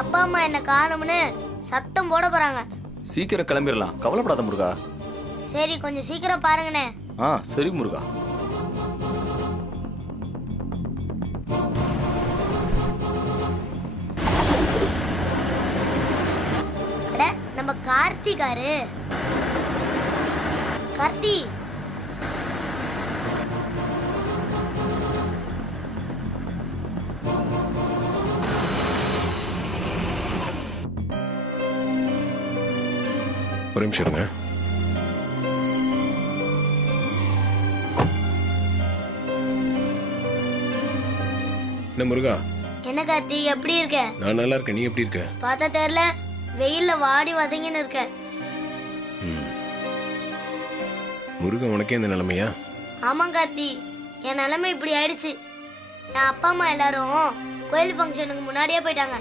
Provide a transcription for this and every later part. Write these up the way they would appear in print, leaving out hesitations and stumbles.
அப்பா அம்மா என்ன காணும்னு சத்தம் போட போறாங்க. சீக்கிரம் கிளம்பிடலாம், கவலைப்படாத முருகா. சரி, கொஞ்சம் சீக்கிரம் பாருங்கண்ணே. சரி முருகா. அட, நம்ம கார்த்திகாரு. கார்த்தி, ஒரு நிமிஷம் இருங்க. என்ன முருகா? என்ன கார்த்தி, எப்படி இருக்க? நான் நல்லா இருக்கேன், நீ எப்படி இருக்க? பார்த்தா தெரியல, வெயில்ல வாடி வதங்கின்னு இருக்க. முருகா, உனக்கே இந்த நிலைமையா? ஆமா கார்த்தி, என் நிலைமை இப்படி ஆயிடுச்சு. என் அப்பா அம்மா எல்லாரும் கோயில் ஃபங்க்ஷனுக்கு முன்னாடியே போயிட்டாங்க.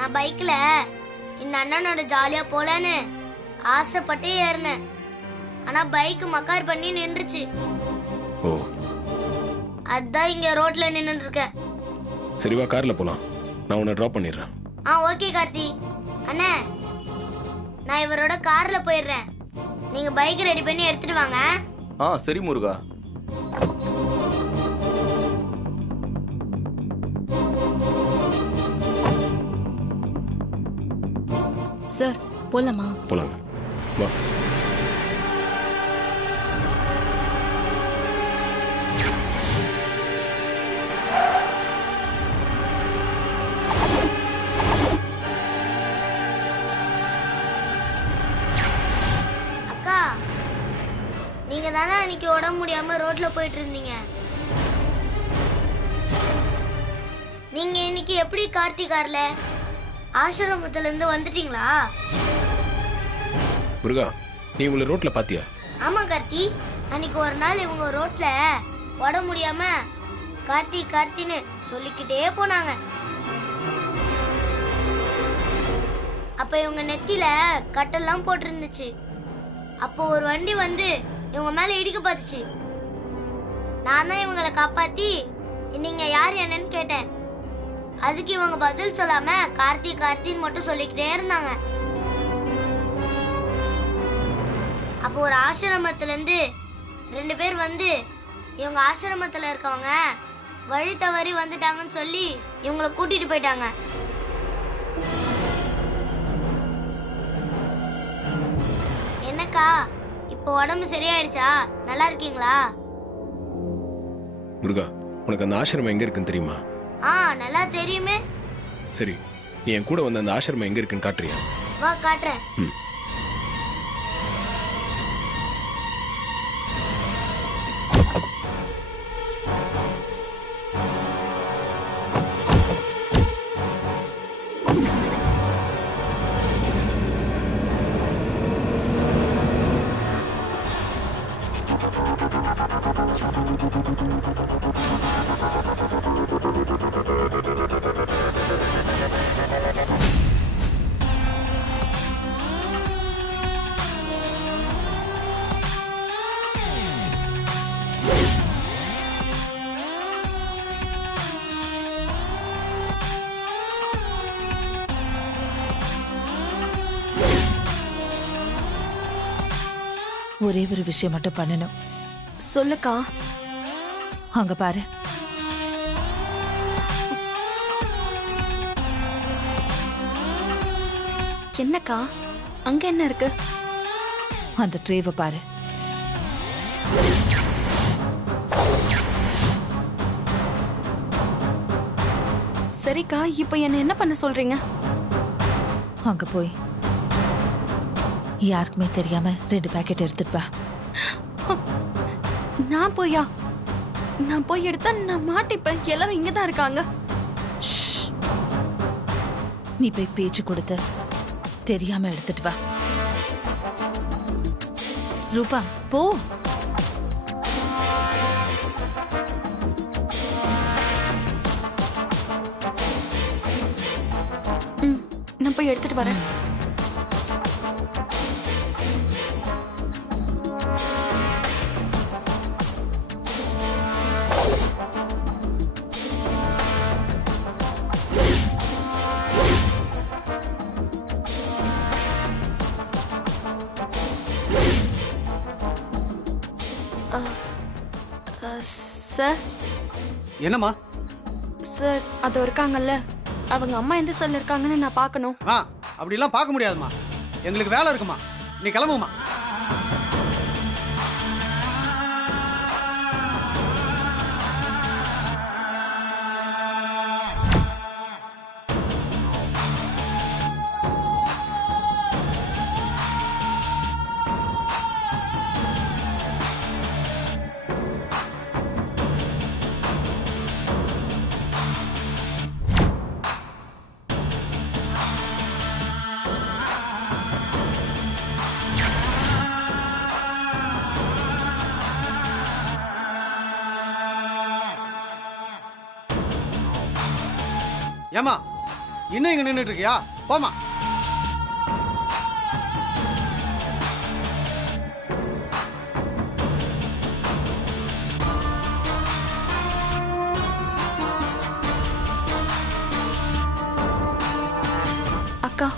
நான் பைக்ல இந்த அண்ணனோட ஜாலியா போலான்னு ஆசைப்பட்டே ஏறினேன். ஆனா பைக் மக்கார் பண்ணி நின்றுச்சு. ஓ, அதான் இங்க ரோட்ல நின்னுட்டு இருக்கேன். சரி வா, கார்ல போலாம். நான் உன்னை டிராப் பண்ணிடுறேன். ஓகே கார்த்தி. அண்ணே, நான் இவரோட கார்ல போயிடுறேன். நீங்க பைக் ரெடி பண்ணி எடுத்துட்டு வாங்க. சரி முருகா. சார், போலாமா? போலாங்க, வா. அக்கா, நீங்க தானே அன்னைக்கு உடம்பு முடியாம ரோட்ல போயிட்டு இருந்தீங்க. நீங்க இன்னைக்கு எப்படி கார்த்தி கார்ல ஆசிரமத்துல இருந்து வந்துட்டீங்களா? முருகா, நீ உங்களை ரோட்ல பாத்தியா? ஆமா கார்த்தி, அன்னைக்கு ஒரு நாள் இவங்க ரோட்ல உடம்பு முடியாம கார்த்தி கார்த்தின்னு சொல்லிக்கிட்டே போனாங்க. அப்ப இவங்க நெத்தியில கட்டெல்லாம் போட்டிருந்துச்சு. அப்போ ஒரு வண்டி வந்து இவங்க மேல இடிக்க பார்த்துச்சு. நான் தான் இவங்களை காப்பாத்தி நீங்க யார் என்னன்னு கேட்டேன். அதுக்கு இவங்க பதில் சொல்லாம கார்த்தி கார்த்தின்னு மட்டும் சொல்லிக்கிட்டே இருந்தாங்க. அப்போ ஒரு ஆசிரமத்துல இருந்து 2 பேர் வந்து இவங்க ஆசிரமத்துல இருக்கவங்க வழி தவறி வந்துட்டாங்கன்னு சொல்லி இவங்களை கூட்டிட்டு போயிட்டாங்க. என்னக்கா, இப்போ உடம்பு சரியாயிடுச்சா? நல்லா இருக்கீங்களா? முருகா, உனக்கு அந்த ஆசிரமம் எங்க இருக்குன்னு தெரியுமா? நல்லா தெரியுமே. சரி, நீ என் கூட வந்து அந்த ஆசிரமம் எங்க இருக்குன்னு காட்டுறியா? வா, காட்டுறேன். ஒரே ஒரு விஷயம் மட்டும் பண்ணணும். சொல்லுக்கா. அங்க பாரு. என்னக்கா, அங்க என்ன இருக்கு? அந்த ட்ரேவை பாரு. சரிக்கா, இப்போ என்ன பண்ண சொல்றீங்க? அங்க போய் யாருக்குமே தெரியாம 2 பேக்கெட் எடுத்துட்டு வா. நான் போய் எடுத்தா நான் மாட்டிப்பேன். எல்லாரும் இங்கதான் இருக்காங்க. நீ போய் பேச்சு கொடுத்து தெரியாம எடுத்துட்டு வா. ரூபா, போ. நான் போய் எடுத்துட்டு வரேன். சார் என்னம்மா? சார் அதோ இருக்காங்கல்ல, அவங்க அம்மா எந்த செல்ல இருக்காங்கன்னு நான் பார்க்கணும். அப்படிலாம் பார்க்க முடியாதுமா, எங்களுக்கு வேலை இருக்குமா. நீ கிளம்புமா. ஏமா இன்னும் இங்க நின்றுட்டு இருக்கியா? போமா. அக்கா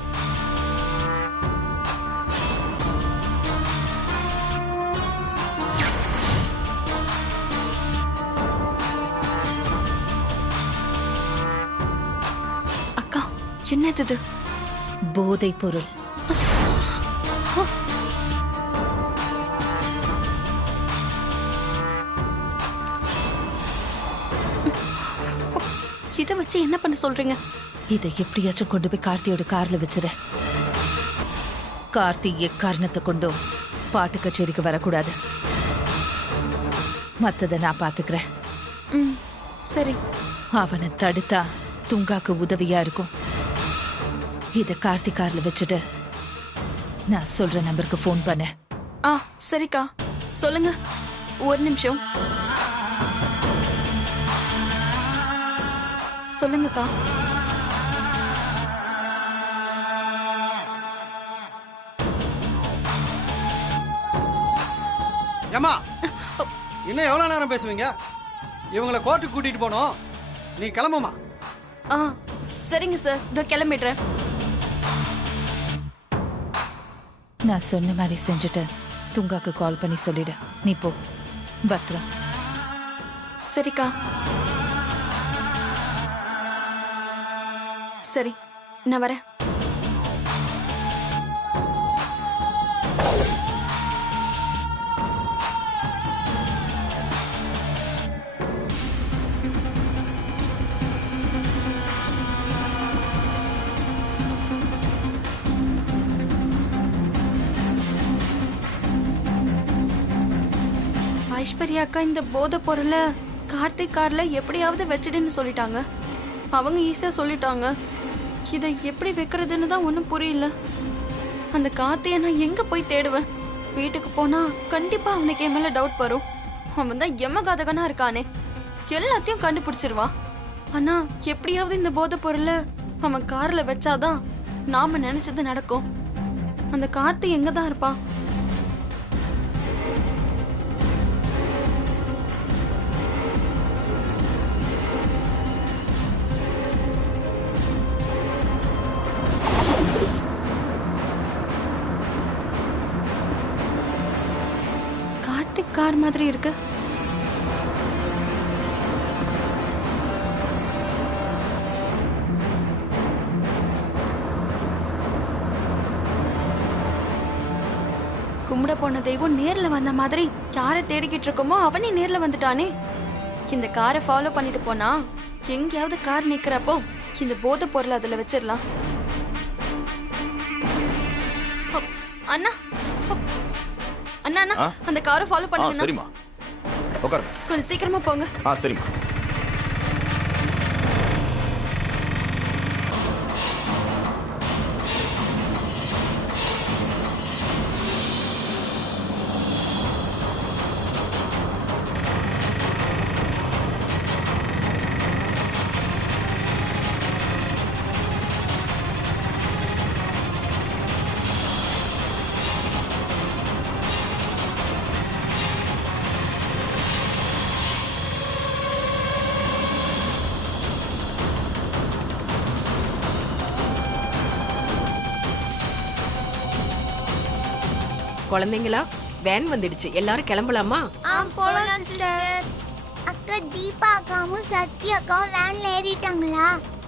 அக்கா என்னது இது? போதைப் பொருள். இதை வச்சு என்ன பண்ண சொல்றீங்க? இதை எப்படியாச்சும் கொண்டு போய் கார்த்தியோட கார்ல வச்சிரு. கார்த்தி எக்காரணத்தை கொண்டும் பாட்டு கச்சேரிக்கு வரக்கூடாது. மத்தத நான் பாத்துக்கிறேன். ம் சரி. அவனை தடுத்தா துங்காக்கு உதவியா இருக்கும். இத கார்த்தி கார்ல வச்சுட்டு நான் சொல்ற நம்பருக்கு ஃபோன் பண்ண. சரிக்கா சொல்லுங்க. ஒரு நிமிஷம் சொல்லுங்கக்கா. ஏமா இன்னும் எவ்வளவு நேரம் பேசுவீங்க? இவங்களை கோர்ட்டுக்கு கூட்டிட்டு போனோம். நீ கிளம்புமா. சரிங்க சார், இதோ கிளம்பிடுறேன். நான் சொன்ன மாதிரி செஞ்சுட்டு துங்காக்கு கால் பண்ணி சொல்லிடு. நீ போ. பத்ரா. சரிக்கா. சரி நான் வரேன். ஐஸ்வர்யா அக்கா இந்த போதை பொருளை கார்த்திக் கார்ல எப்படியாவது வச்சிடுன்னு சொல்லிட்டாங்க. அவங்க ஈஸியா சொல்லிட்டாங்க. இதை எப்படி வைக்கிறதுன்னு தான் ஒன்றும் புரியல. அந்த கார்த்தியை நான் எங்க போய் தேடுவேன்? வீட்டுக்கு போனா கண்டிப்பா அவனுக்கு என் மேல டவுட் வரும். அவன் தான் எமகாதகனா இருக்கானே, எல்லாத்தையும் கண்டுபிடிச்சிருவான். ஆனா எப்படியாவது இந்த போதை பொருளை அவன் கார்ல வச்சாதான் நாம நினைச்சது நடக்கும். அந்த கார்த்தி எங்க தான் இருப்பான்? கார்த்திக் கார் மாதிரி இருக்கு. கும்பிட போன தெய்வம் நேர்ல வந்த மாதிரி யாரை தேடிக்கிட்டு இருக்கோமோ அவனே நேர்ல வந்துட்டானே. இந்த காரை ஃபாலோ பண்ணிட்டு போனா எங்கேயாவது கார் நிக்கிறப்போ இந்த போதை பொருள் அதுல வச்சிடலாம். அண்ணா அண்ணா அண்ணா அந்த காரை ஃபாலோ பண்ணுங்க. சரிம்மா, உட்காருங்க. கொஞ்சம் சீக்கிரமா போங்க. சரிம்மா. குழந்தைங்களா, வேன் வந்துடுச்சு. எல்லாரும் கிளம்பலாமா? அக்கா தீபா அக்காவும் சத்யா அக்காவும் வேன்ல ஏறிட்டாங்களா?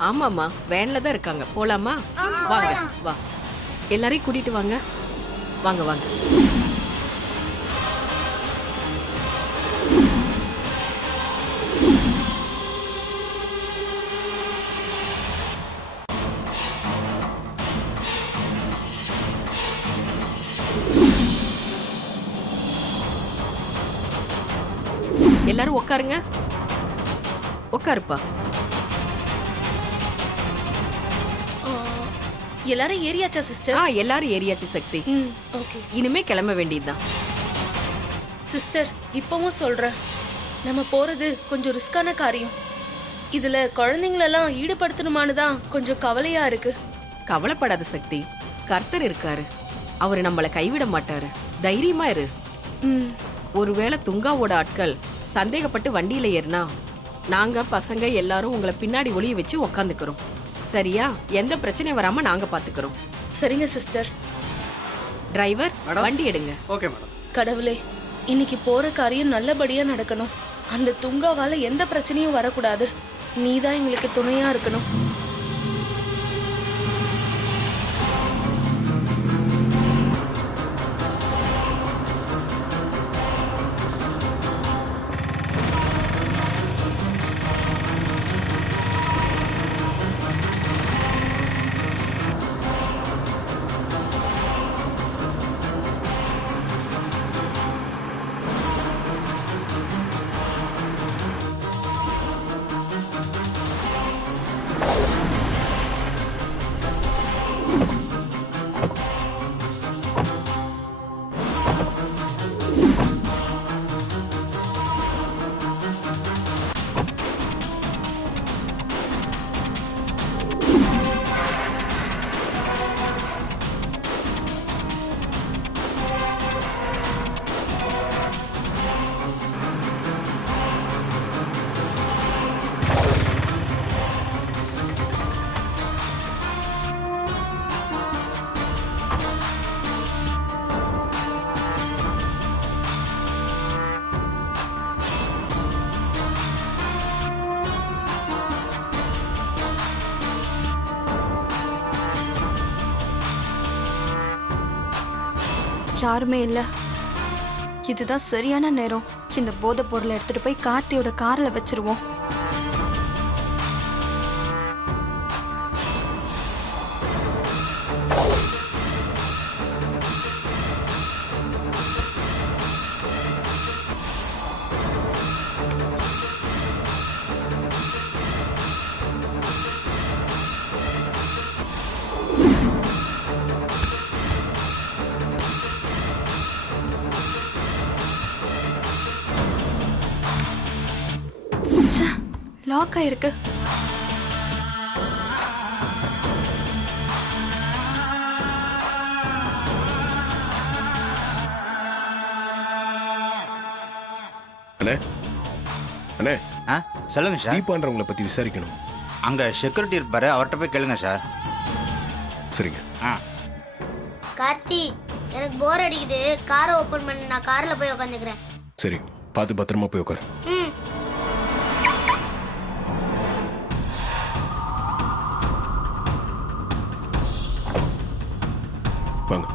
ஆமாம்மா, வேன்ல தான் இருக்காங்க. போலாமா? வாங்க, வா. எல்லாரையும் கூட்டிட்டு வாங்க. வாங்க வாங்க. எல்லாரும் உட்காருங்க. உட்காருப்பா. எல்லாரும் ஏரியாச்சா சிஸ்டர்? எல்லாரும் ஏரியாச்சு சக்தி. ஓகே இனிமே கிளம்ப வேண்டியதுதான். சிஸ்டர், இப்பவும் சொல்றேன், நம்ம போறது கொஞ்சம் ரிஸ்கான காரியம். இதுல குழந்தைங்களெல்லாம் ஈடுபடுத்தணுமான்னு தான் கொஞ்சம் கவலையா இருக்கு. கவலைப்படாத சக்தி, கர்த்தர் இருக்காரு. அவரு நம்மள கைவிட மாட்டாரு. தைரியமா இரு. ம், ஒருவேளை துங்காவோட ஆட்கள் சந்தேகப்பட்டு வண்டியில ஏறினா நாங்க பசங்க எல்லாரும் உங்களை பின்னாடி ஒளிய வச்சு உக்காந்துக்கிறோம். சரியா? எந்த பிரச்சனையும் வராம நாங்க பாத்துக்கிறோம். சரிங்க சிஸ்டர். Driver, madam. வண்டி எடுங்க. Okay madam. கடவுளே, இன்னைக்கு போற காரியம் நல்லபடியா நடக்கணும். அந்த துங்காவால எந்த பிரச்சனையும் வரக்கூடாது. நீதான் எங்களுக்கு துணையா இருக்கணும். யாருமே இல்ல. இதுதான் சரியான நேரம். இந்த போதை பொருளை எடுத்துட்டு போய் கார்த்தியோட கார்ல வச்சிருவோம். லாக் ஆயிருக்கு. அண்ணே, அண்ணே, சொல்லுங்க சார். தீபான்றவங்களை பத்தி விசாரிக்கணும். அங்க செக்யூரிட்டி இருப்பாரு, அவர்கிட்ட போய் கேளுங்க சார். சரிங்க. கார்த்தி, எனக்கு போர் அடிக்குது. காரை ஓபன் பண்ணு, நான் கார்ல போய் உட்காந்துக்கிறேன். சரி, பார்த்து பத்திரமா போய் உட்காரு. ம். வாங்க.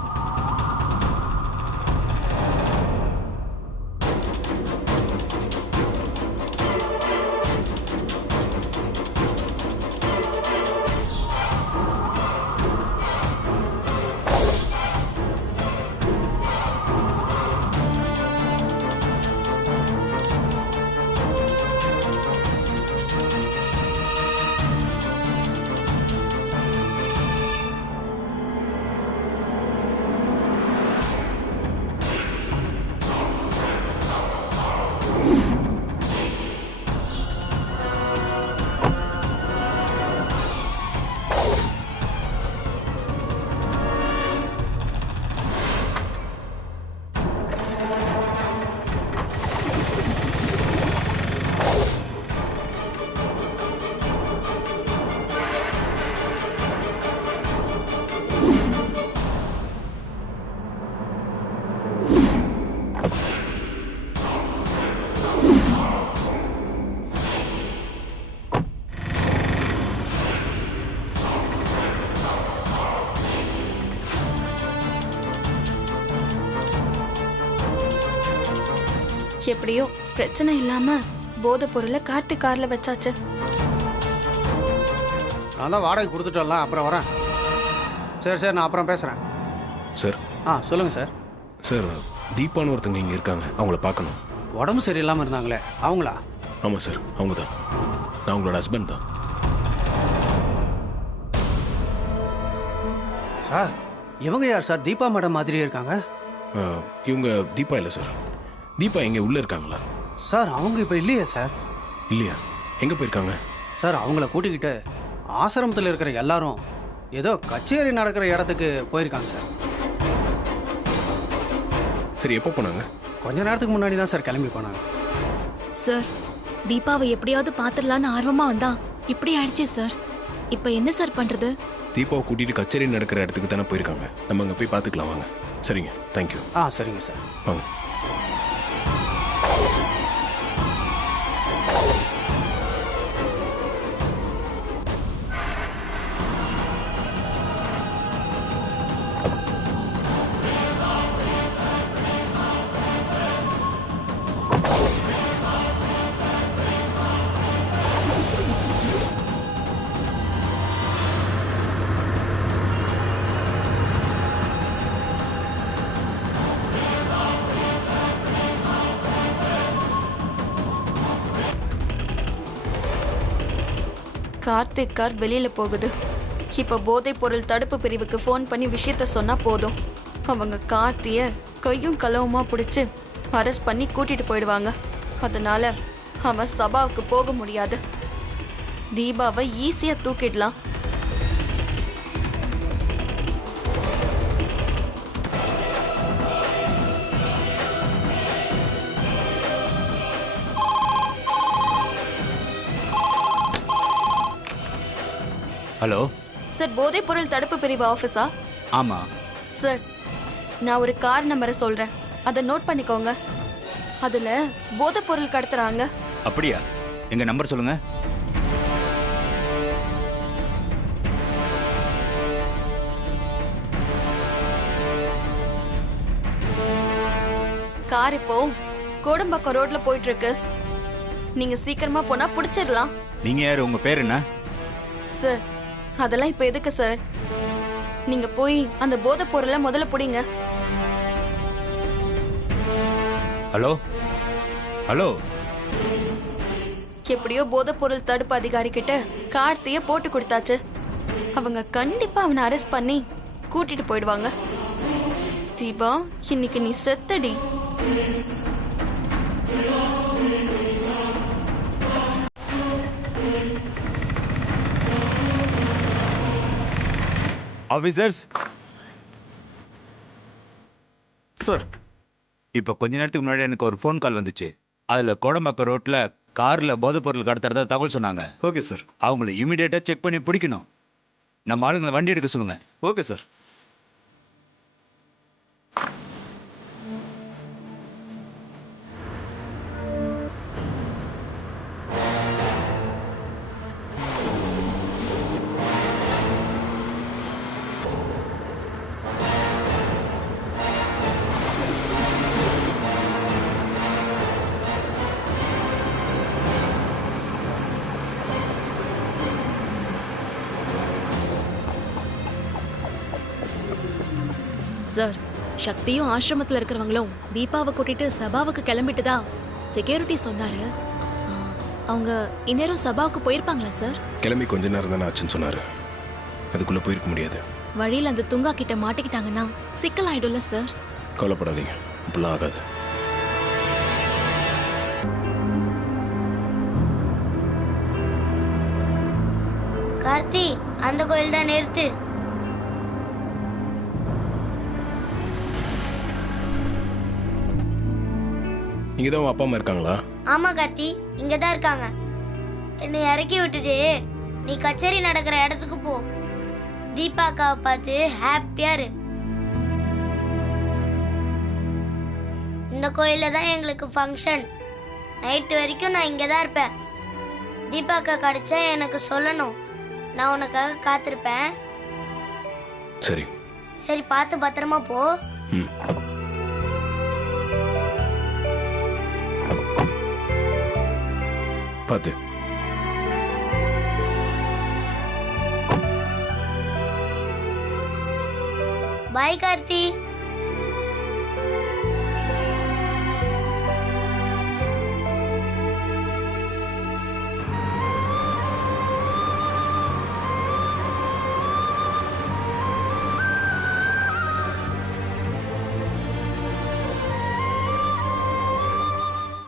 எப்படியோ பிரச்சனை இல்லாம போதை பொருளை கார்த்திக் கார்ல வச்சாச்சு. நான் தான் வாடகை கொடுத்துட்டோம்ல, அப்புறம் வரேன். சரி நான் அப்புறம் பேசுகிறேன். சார் சொல்லுங்கள் சார். சார் தீபான்னு ஒருத்தங்க இங்கே இருக்காங்க, அவங்கள பார்க்கணும். உடம்பு சரியில்லாமல் இருந்தாங்களே, அவங்களா? ஆமாம் சார், அவங்க தான். நான் உங்களோட ஹஸ்பண்ட் தான். சார் இவங்க யார் சார்? தீபா மேடம் மாதிரியே இருக்காங்க. இவங்க தீபா இல்லை சார். தீபா எங்கே உள்ளே இருக்காங்களா? சார் அவங்க இப்போ இல்லையே சார். இல்லையா? எங்கே போயிருக்காங்க? சார் அவங்கள கூட்டிக்கிட்டு ஆசிரமத்தில் இருக்கிற எல்லாரும் ஏதோ கச்சேரி நடக்கிற இடத்துக்கு போயிருக்காங்க சார். சரி, எப்போ போனாங்க? கொஞ்ச நேரத்துக்கு முன்னாடி தான் சார் கிளம்பி போனாங்க. சார் தீபாவை எப்படியாவது பாத்துடலான்னு ஆர்வமா வந்தா இப்படி ஆயிடுச்சு சார். இப்ப என்ன சார் பண்றது? தீபாவை கூட்டிகிட்டு கச்சேரி நடக்கிற இடத்துக்கு தானே போயிருக்காங்க. நம்ம அங்கே போய் பார்த்துக்கலாம் வாங்க. சரிங்க, தேங்க்யூ. சரிங்க சார், வாங்க. கார்த்திக் கார் வெளியில போகுது. இப்ப போதைப் பொருள் தடுப்பு பிரிவுக்கு ஃபோன் பண்ணி விஷயத்த சொன்னா போதும். அவங்க கார்த்திய கையும் களவுமா பிடிச்சு அரெஸ்ட் பண்ணி கூட்டிட்டு போயிடுவாங்க. அதனால அவன் சபாவுக்கு போக முடியாது. தீபாவை ஈஸியா தூக்கிடலாம். ஹலோ சார், போதைப் பொருள் தடுப்பு பிரிவு ஆஃபீஸா? ஆமாம். சார், நான் ஒரு கார் நம்பரை சொல்றேன், அதை நோட் பண்ணிக்கோங்க. அதுல போதைப் பொருள் கடத்துறாங்க. அப்படியா? எங்கள் நம்பர் சொல்லுங்க. கார் இப்போ கோடம்பாக்கம் ரோட்ல போயிட்டு இருக்கு. நீங்க சீக்கிரமா போனா புடிச்சிடலாம். நீங்கள் யார்? உங்கள் பேர் என்ன? சார், அதெல்லாம் இப்ப எதுக்கு சார்? நீங்க போய் அந்த போதைப் பொருளை முதல்ல புடிங்க. ஹலோ ஹலோ எப்படியோ போதைப் பொருள் தடுப்பு அதிகாரி கிட்ட கார்த்திய போட்டு கொடுத்தாச்சு. அவங்க கண்டிப்பா அவனை அரெஸ்ட் பண்ணி கூட்டிட்டு போயிடுவாங்க. தீபா, இன்னைக்கு நீ செத்தடி. ஆஃபீஸர்ஸ் சார், இப்போ கொஞ்ச நேரத்துக்கு முன்னாடி எனக்கு ஒரு ஃபோன் கால் வந்துச்சு. அதில் கோடம்பாக்கம் ரோட்டில் காரில் போதைப்பொருள் கடத்துறதா தகவல் சொன்னாங்க. Okay sir. அவங்கள இமீடியட்டாக செக் பண்ணி பிடிக்கணும். நம்ம ஆளுங்களை வண்டி எடுக்க சொல்லுங்கள். Okay sir. சார், சக்தியும் ஆசிரமத்துல இருக்கிறவங்களும் தீபாவை கூட்டிட்டு சபாவுக்கு கிளம்பிட்டுதா செக்யூரிட்டி சொன்னாரு. அவங்க இந்நேரம் சபாவுக்கு போயிருப்பாங்களா சார்? கிளம்பி கொஞ்ச நேரம் தானே ஆச்சுன்னு சொன்னார். அதுக்குள்ளே போயிருக்க முடியாது. வழியில் அந்த துங்கா கிட்ட மாட்டிக்கிட்டாங்கன்னா சிக்கல் ஆயிடும்ல சார்? கவலைப்படாதீங்க, அப்படிலாம் ஆகாது. கார்த்தி, அந்த கோயில் தான் நிறுத்து. இங்கே தான் உன் அப்பா அம்மா இருக்காங்களா? ஆமா கார்த்தி, இங்க தான் இருக்காங்க. என்னை இறக்கி விட்டுட்டு நீ கச்சேரி நடக்கிற இடத்துக்கு போ. தீபா அக்காவை பார்த்து ஹாப்பியா இரு. இந்த கோயில்ல தான் எங்களுக்கு ஃபங்க்ஷன். நைட்டு வரைக்கும் நான் இங்கே தான் இருப்பேன். தீபா அக்கா கிடைச்சா எனக்கு சொல்லணும். நான் உனக்காக காத்திருப்பேன். சரி. சரி, பார்த்து பத்திரமா போ. ம். பார்த்து. பாய் கார்த்தி.